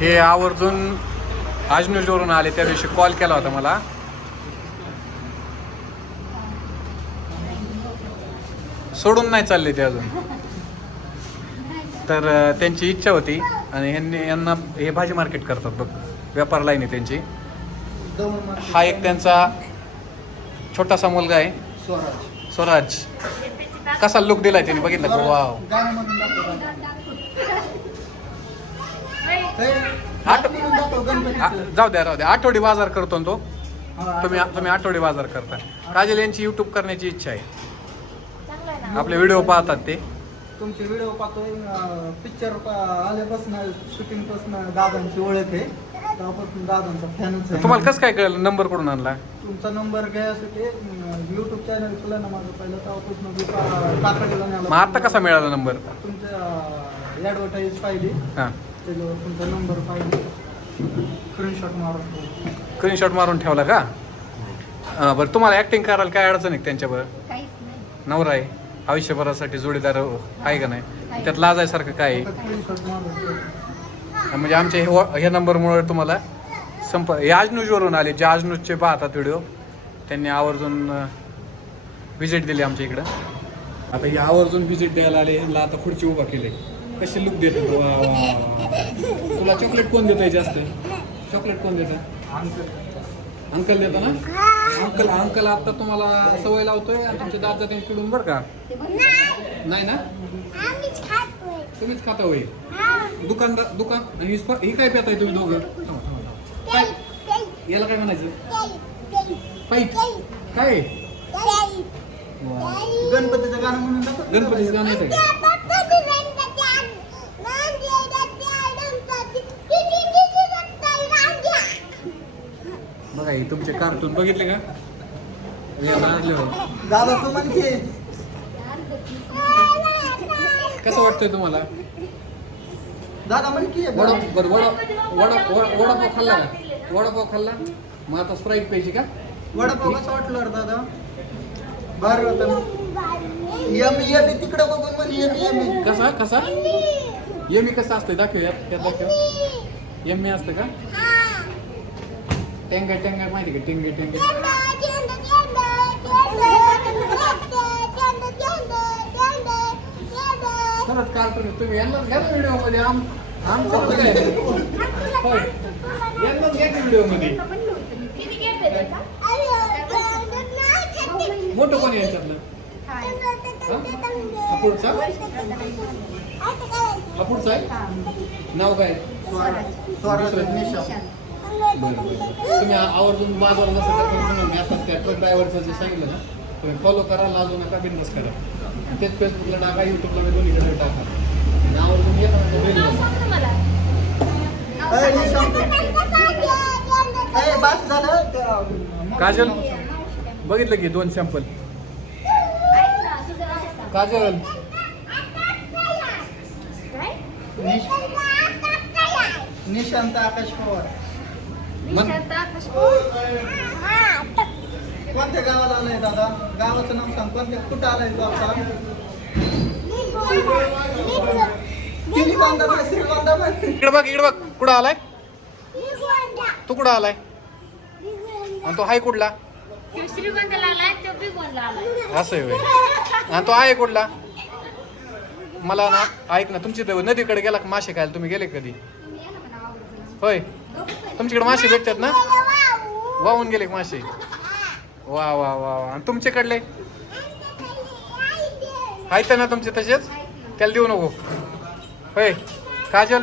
हे आवर्जून आजनूजवरून आले त्या दिवशी कॉल केला होता मला. सोडून नाही चालले ते अजून. तर त्यांची इच्छा होती आणि ह्यांनी यांना हे भाजी मार्केट करतात बघ व्यापार लाईन आहे त्यांची. हा एक त्यांचा छोटासा मुलगा आहे. स्वराज. कसा लुक दिलाय त्यांनी बघितलं वाव आ- जाऊ द्या राहू द्या. आठवडी बाजार करतो ना तो. तुम्ही तुम्ही आठवडी बाजार करता. काजल यांची युट्यूब करण्याची इच्छा आहे. आपले व्हिडिओ पाहतात ते. तुमचे व्हिडिओ पाहतोय पिक्चर आल्यापासून शूटिंगपासून दादांची ओळख आहे. तेव्हापासून दादांचा फॅनच आहे. तुम्हाला कसं काय कळलं? नंबर कुठून आणला? तुमचा नंबर घ्यायसाठी युट्यूब चॅनल खुला ना माझं पहिलं तेव्हापासून मी पा- मग आता कसा मिळाला नंबर तुमच्या ॲडव्हर्टाईज पाहिली. हां. त्याच्यावर तुमचा नंबर पाहिजे स्क्रीनशॉट मारून. स्क्रीनशॉट मारून ठेवला का? हां. बरं तुम्हाला ॲक्टिंग करायला काय अडचण आहे का त्यांच्याबरोबर काहीच नाही. नवरा आहे. आयुष्यभरासाठी जोडीदार आहे. का नाही? त्यात लाजायसारखं काय आहे? स्क्रीनशॉट मारून. म्हणजे आमच्या हे व- ह्या नंबरमुळे तुम्हाला संप हे आजनूजवरून आले. जे आजनूजचे पाहतात व्हिडिओ त्यांनी आवर्जून व्हिजिट दिली आमच्या इकडं. आता हे आवर्जून व्हिजिट द्यायला आले. ह्यांना आता खुर्ची उभा केले. कसे लुक देत तुला चॉकलेट कोण देत जास्त? चॉकलेट कोण देतं अंकल देतो ना? अंकल अंकल आता तुम्हाला सवय लावतोय आणि तुमचे दात जाते पिडून बरं का? नाही ना? तुम्हीच खाता होईल दुकानदार दुकान आणि ही ही काय पेताय तुम्ही दोघं. काय याला काय म्हणायचं? पाईप. काय. गणपतीचं गाणं म्हणून गणपतीचं गाणं येतं का बघा हे तुमचे कार्टून बघितले का. दादा तू म्हण कसं वाटतंय तुम्हाला? दादा म्हण की वडा बरं वडा वडा वडा- वडापाव खाल्ला का? वडापाव खाल्ला? मग आता स्प्राईट प्यायची का? वडापाव कसं वाटलं रे दादा? भारी होतं यमी यमी तिकडे बघून म्हण यमी यमी कसा कसा? यमी कसं असतंय? दाखव यात यात दाखव. यम्मी असतं का? टेंगा टेंगा माहिती का? टेंगे टेंगे खरंच कार्टून तुम्ही यांनाच घ्या ना व्हिडिओमध्ये आम आमचं कसं काय होय. यांनाच घ्या की व्हिडिओमध्ये मोठं कोण आहे यांच्यातलं? अपुडचा अपुडचा आहे नाव काय? स्वराज. निशा तुम्ही आवर्जून बाजारात नसेल तर करून म्हणून मी आता त्या ट्रक ड्रायव्हरचं जे सांगितलं ना तुम्ही फॉलो करा लाजू नका बिंदस करा. तेच फेसबुकला टाका युट्यूबला मी दोन्हीकडे टाका. आणि आवर्जून येतं म्हणजे बस झालं? त्या- काजल बघितलं की दोन सॅम्पल काजल. निश- निशांत आकाश पवार. कोणत्या गावाला आलाय दादा? गावाचं नाव सांग. कोणत्या कुठं आलाय तू आता. इकडे बघ इकडे बघ. कुठं आलाय? तू कुठं आलाय? आणि तो हाय कुठला? श्रीगोंदाला आलाय तो बिगोंदला आलाय असं आहे. आणि तो आहे कुठला? मला ना ऐक ना तुमची नदीकडे गेला का मासे खायला? तुम्ही गेले कधी? होय. तुमच्याकडे मासे भेटतात ना? वाहून गेले मासे? वा वा वा वा. आणि तुमच्याकडले? आहेत ना तुमचे तसेच? त्याला देऊ नको. होय. काजल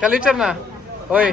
त्याला विचार ना. होय.